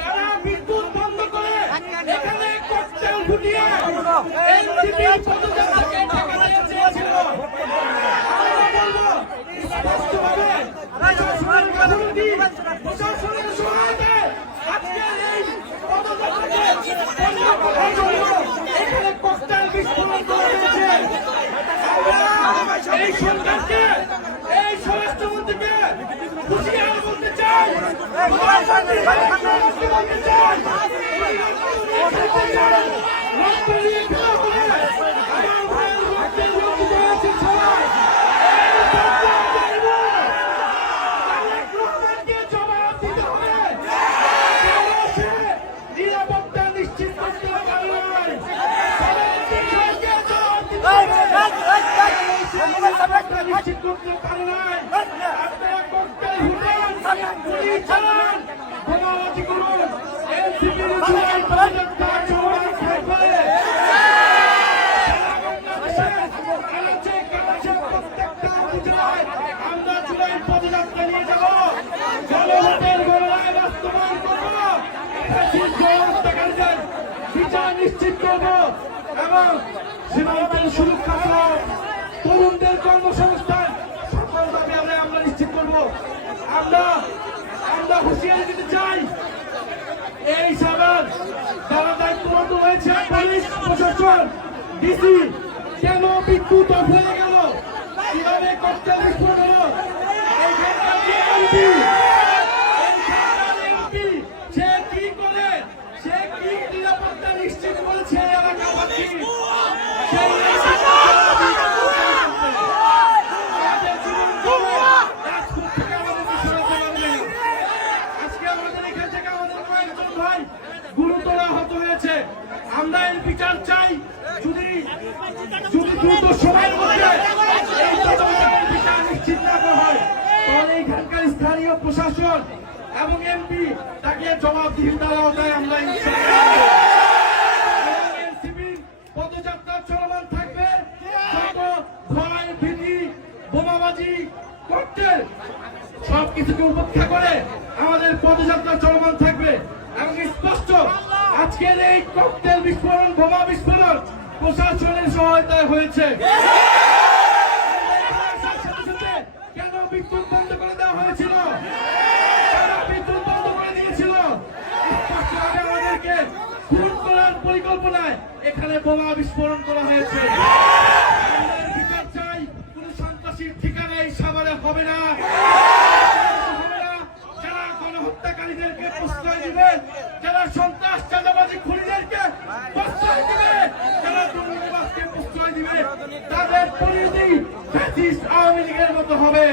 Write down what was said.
তারা বিদ্যুৎ বন্ধ করে এখানে ককটেল ফুটিয়ে এনসিপির পদযাত্রাকে ঠেকাতে চেয়েছিল। আমরা বলবো স্পষ্টভাবে প্রশাসনের সহায়তায় আজকের এই পদযাত্রাকে বন্ধ করার জন্য এখানে ককটেল বিস্ফোরণ করা হয়েছে। এই সরকারকে, এই স্বরাষ্ট্রমন্ত্রীকে হুঁশিয়ার বলতে চাই, বলতে চাই নিরাপত্তা নিশ্চিত করতে পারে নাই, নিশ্চিত করতে পারে নাই। আপনারা ককটেল ফুটান, গুলি চালান, বোমাবাজি করুন, এনসিপির পদযাত্রা চলমান থাকবে। প্রত্যেকটা উপজেলায় আমরা জুলাই পদযাত্রা নিয়ে যাব, জনমতের গণনায় বাস্তবায়ন করব, হত্যাকারীদের বিচার নিশ্চিত করব এবং সীমান্তের সুরক্ষা সহ তরুণদের কর্মসংস্থান সকলভাবে আমরা নিশ্চিত করব। আমরা হুঁশিয়ারি দিতে চাই, এই সবার যারা দায়িত্বরত হয়েছে, পুলিশ প্রশাসন, ডিসি, কেন বিদ্যুৎ অফ হয়ে গেল, কিভাবে ককটেল বিস্ফোরণ হলো, এইখানকার এমপি সে কি করে, সে কি নিরাপত্তা নিশ্চিত করেছে এলাকাবাসী, গুরুতর আহত হয়েছে। আমরা এর বিচার চাই, যদি দ্রুত সময়ের মধ্যে বিচার নিশ্চিত না করা হয় তাহলে এখানকার স্থানীয় প্রশাসন এবং এমপি তাকে জবাবদিহিতার আওতায় আমরা এনসিপির পদযাত্রা চলমান থাকবে। যত ভয়, ভীতি, বোমাবাজি, ককটেল সবকিছুকে উপেক্ষা করে আমাদের পদযাত্রা চলমান থাকবে এবং স্পষ্ট আজকের এই ককটেল বিস্ফোরণ, বোমা বিস্ফোরণ প্রশাসনের সহায়তায় হয়েছে। কেন বিদ্যুৎ বন্ধ করে দেওয়া হয়েছিল, বিদ্যুৎ বন্ধ করে দিয়েছিল, স্পষ্টভাবে আমাদেরকে খুন করার পরিকল্পনায় এখানে বোমা বিস্ফোরণ করা হয়েছে। বিচার চাই, কোন সন্ত্রাসীর ঠিকানা এই সাভারে হবে না। যারা গণহত্যাকারীদেরকে প্রশ্রয় দিবে, যারা সন্ত্রাস চাঁদাবাজি খুনিদেরকে প্রশ্রয় দিবে, যারা দুর্নীতিবাজকে প্রশ্রয় দিবে, তাদের পরিণতি ফ্যাসিস্ট আওয়ামী লীগের মতো হবে।